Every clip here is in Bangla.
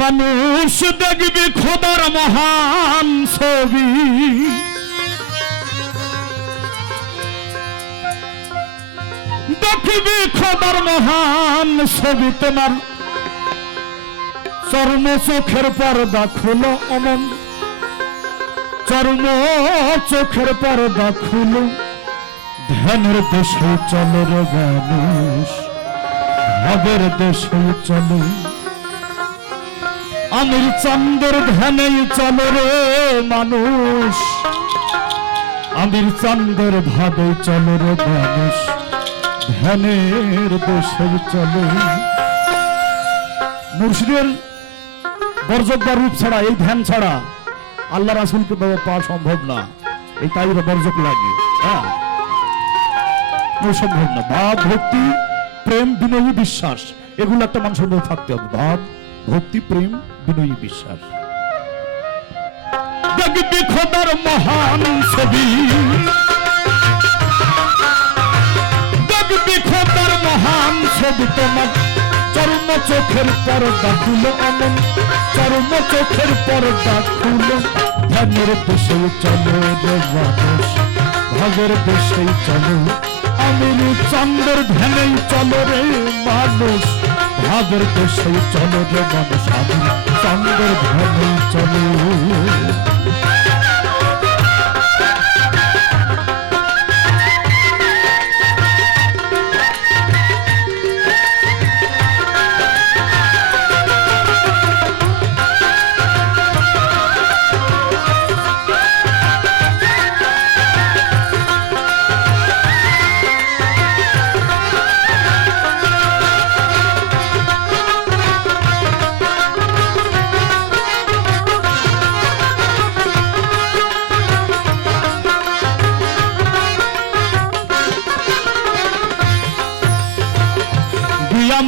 মানুষ দেখবি খোদার মহান ছবি, দেখবি খোদার মহান ছবি, তোমার চর্ম চোখের পর্দা খুলো অমন, চর্ম চোখের পর্দা খুলো, ধ্যানের দেশে চলো রে মানুষ, ভাবের দেশে চলো, আমির চাঁদের ধ্যানে চলো রে মানুষ, আমির চাঁদের ভাবে চলো রে মানুষ, ধ্যানের দেশে চলো। মুর্শিদের বর্জক রূপ ছাড়া, এই ধ্যান ছাড়া আল্লাহ রাসূলকে পাওয়া সম্ভব না। এই তাই বর্জক লাগে, হ্যাঁ, সম্ভব না। ভাব, ভক্তি, প্রেম, বিনয়ী, বিশ্বাস, এগুলো একটা মানুষের মধ্যে থাকতে হবে। ভাব, ভক্তি, প্রেম, বিনয়ী, বিশ্বাস। দেখবি খোদার মহান ছবি, দেখবি খোদার মহান ছবি, তোমার চর্ম চোখের পর্দা খুলো অমন, চর্ম চোখের পর্দা খুলো, ধ্যানের দেশে চলো রে মানুষ, ভাবের দেশে চলো, আমির চাঁদের ধ্যানেই চলো রে মানুষ, ভাবের দেশে চলো রে মানুষ, আমির চাঁদের ধ্যানেই চলো।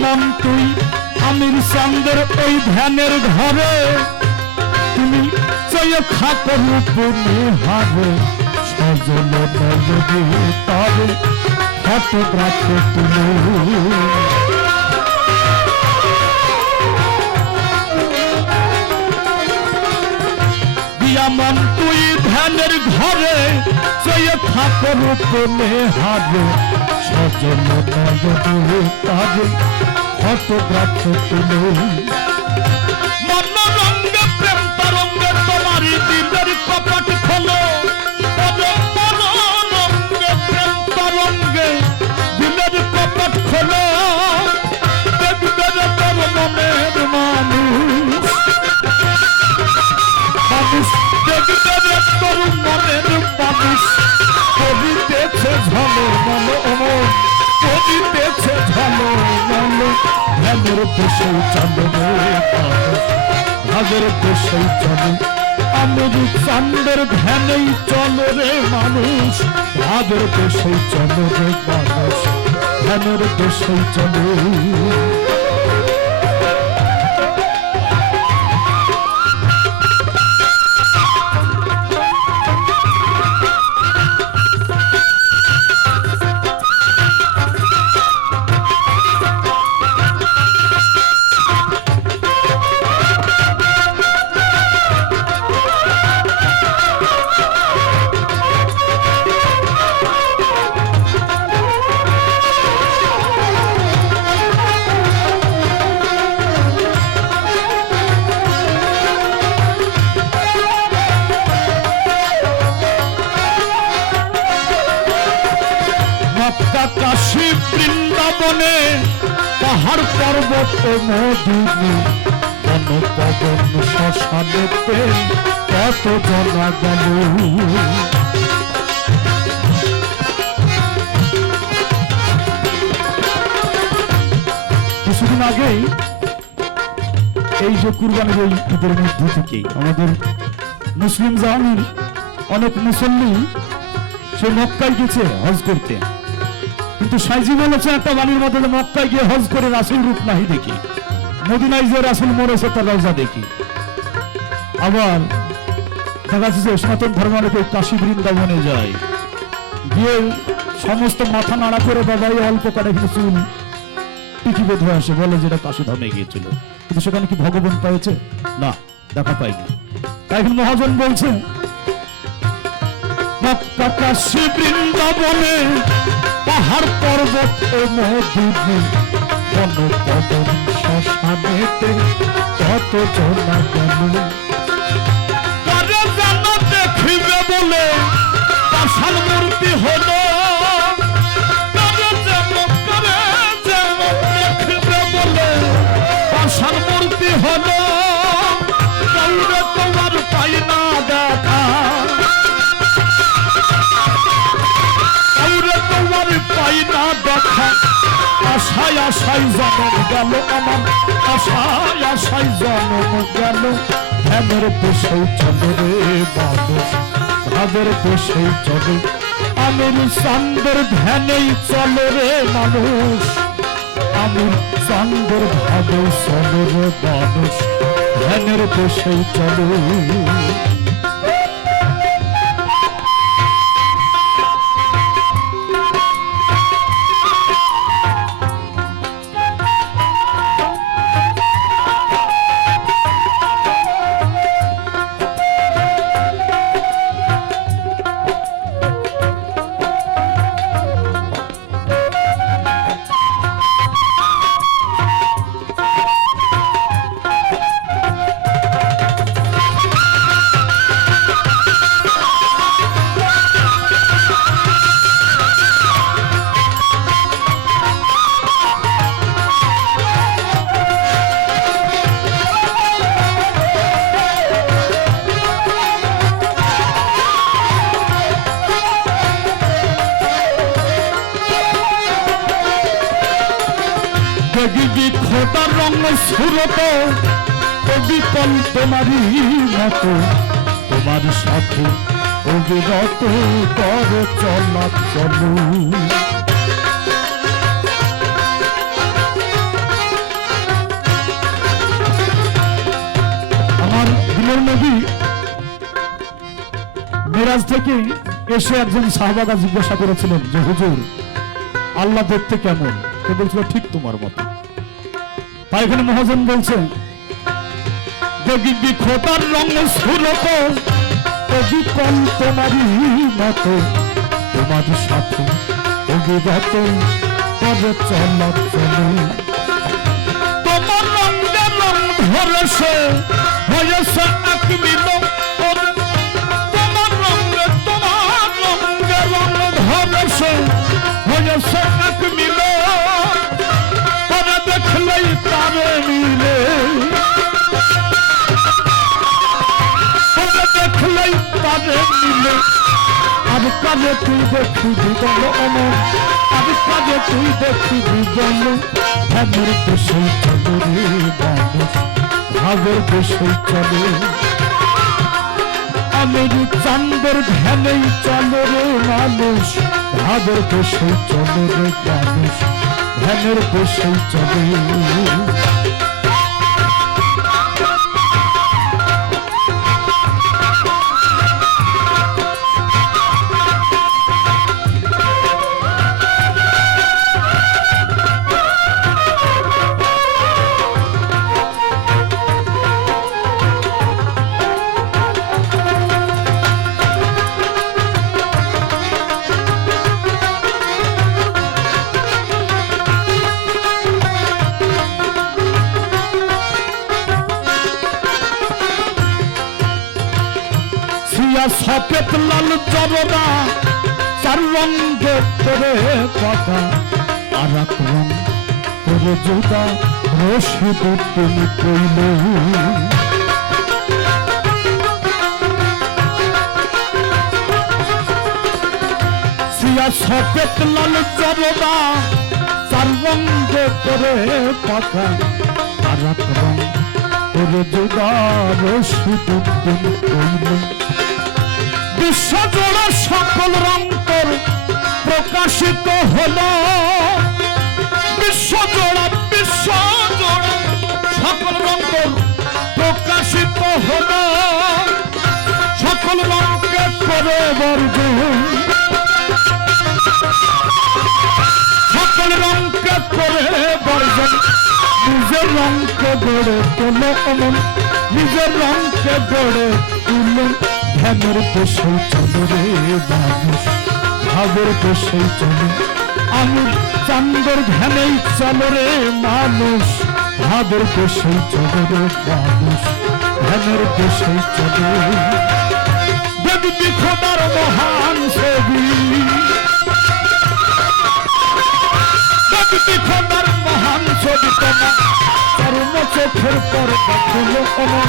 মন তুই আমির চাঁদের ওই ধ্যানের ঘরে, তুমি চেয়ে থাকো রূপনে হারে, সজল নয়নে তবে ফটোগ্রাফ তুলে, মন তুই ধ্যানের ঘরে, চেয়ে থাকো রূপনে হারে, সজল নয়নে তবে ফটোগ্রাফ তুলে, মনোরঙ্গে প্রেম তরঙ্গে তোমারই দিলের কপট খোলো, মনোরঙ্গে প্রেম তরঙ্গে দিলের কপট খোলো, দেখবে রে তোর মনের মানুষ, মানুষ দেখবে রে তোর মনের মানুষ, কবিতেছে ঝলো মনো অমন, কবিতেছে ঝলো মনো, ধ্যানের দেশে চলো রে মানুষ, ভাবের দেশে চলো, আমির চাঁদের ধ্যানেই চলো রে মানুষ, ভাবের দেশে চলো রে মানুষ, ধ্যানের দেশে চলো। কাশী বৃন্দাবনে পাহাড় পর্বত মধুনি, বন পবন শ্মশানেতে কত জনা গেল, কিছুদিন আগেই এই যে কুরবানির এই ঈদের মধ্যে থেকেই আমাদের মুসলিম জাহানের অনেক মুসল্লি সে মক্কায় গেছে হজ করতে, কিন্তু সাইজি বলেছে একটা বাড়ির মধ্যে মক্কায় গিয়ে হজ করে রাসূল রূপ নাহি দেখি, মদিনায় যে রাসূল মরেছে তার রওজা দেখি। আবার দেখা যাচ্ছে যে সনাতন ধর্মাবলম্বী কাশী বৃন্দাবনে যায়, গিয়ে সমস্ত মাথা নাড়া করে বাবাই অল্প করে কিছু চুল টিকি বেঁধে আসে, বলে যেটা কাশীধামে গিয়েছিল, কিন্তু সেখানে কি ভগবান পেয়েছে? না, দেখা পাইনি। তাই এখন মহাজন বলছে, মক্কা কাশী বৃন্দাবনে পাহাড় পর্বত ও মদিনে বন পবন শ্মশানেতে কত জনা গেল, কারে যেন দেখিবে বলে পাষাণ মূর্তি হলো, কারে যেন দেখিবে বলে পাষাণ মূর্তি হলো, কাউরে তোমার পাই না দেখা, কাউরে তোমার পাই না দেখা, আশায় আশায় জন্ম গেল আমার, আশায় আশায় জন্ম গেল, ধ্যানের দেশেই চলে রে মানুষ, ভাবের দেশেই চলে, আমির চাঁদের ধ্যানেই চলে রে মানুষ, আমির চাঁদের ভাবে চলে রে মানুষ, ধ্যানের দেশেই চলে। খোদার রঙ সুরত অবিকল তোমারই মতো, তোমার সাথে অবিরত কর চলা চলো, আমার দিলের নবী মিরাজ থেকে এসে একজন সাহাবাগা জিজ্ঞাসা করেছিলেন যে হুজুর আল্লাহ দেখতে কেমন? সে বলছিল ঠিক তোমার মতো। তাই এখানে মহাজন বলছেন, দেখিবি খোদার রঙ সুরত অবিকল তোমারই মতো, তোমার সাথে অবিরত করে চলা চলো, তোমার রঙে রঙ ধরেছে হয়েছে এক মিলন, তোমার রঙে রঙ ধরেছে হয়েছে এক মিলন, পরে দেখলেই তারে মিলে, পরে দেখলেই তারে মিলে, আর কাজে তুই দেখিবি বল অমর, আর কাজে তুই দেখিবি বল, ভাবের দেশেই চলে রে মানুষ, ভাবের দেশেই চলে, আমির চাঁদের ধ্যানেই চলে রে মানুষ, ভাবের দেশেই চলে রে মানুষ, ধ্যানের দেশেই চলে। সফেদ লাল জরদা চার রঙে করে কথা, আর এক রঙ করে জুদা রশিদ তুমি কইল, সিয়া সফেদ লাল জরদা চার রঙে করে কথা, আর এক রঙ করে জুদা রশিদ তুমি কইল, বিশ্বজোড়া সকল রঙের প্রকাশিত হলো, বিশ্বজোড়া সকল রঙের প্রকাশিত হলো, সকল রঙকে করে বর্জন, সকল রঙকে করে বর্জন, নিজের রঙকে গড়ে তোলো অমন নিজের রঙকে গড়ে তুলো ধ্যানের দেশে চলো রে মানুষ ভাবের দেশে চলো আমি চাঁদের ধ্যানেই চলো রে মানুষ ভাবের দেশে চলো রে মানুষ ধ্যানের দেশে চলো দেবী খোদার মহান ছবি দেবী খোদার মহান ছবি তোমার চরম চোখের পর্দা খুলো অমন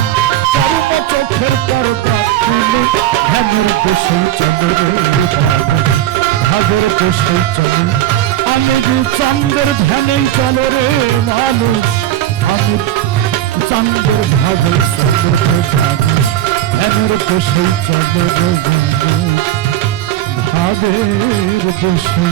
চরম চোখের পর্দা খুলো ধ্যানের দেশে চলো রে মানুষ ভাবের দেশে চলো আমি চাঁদের ধ্যানেই চলো রে মানুষ আমি চাঁদের ভাবে চলো রে মানুষ ধ্যানের দেশে চলো রে মানুষ ভাবের দেশে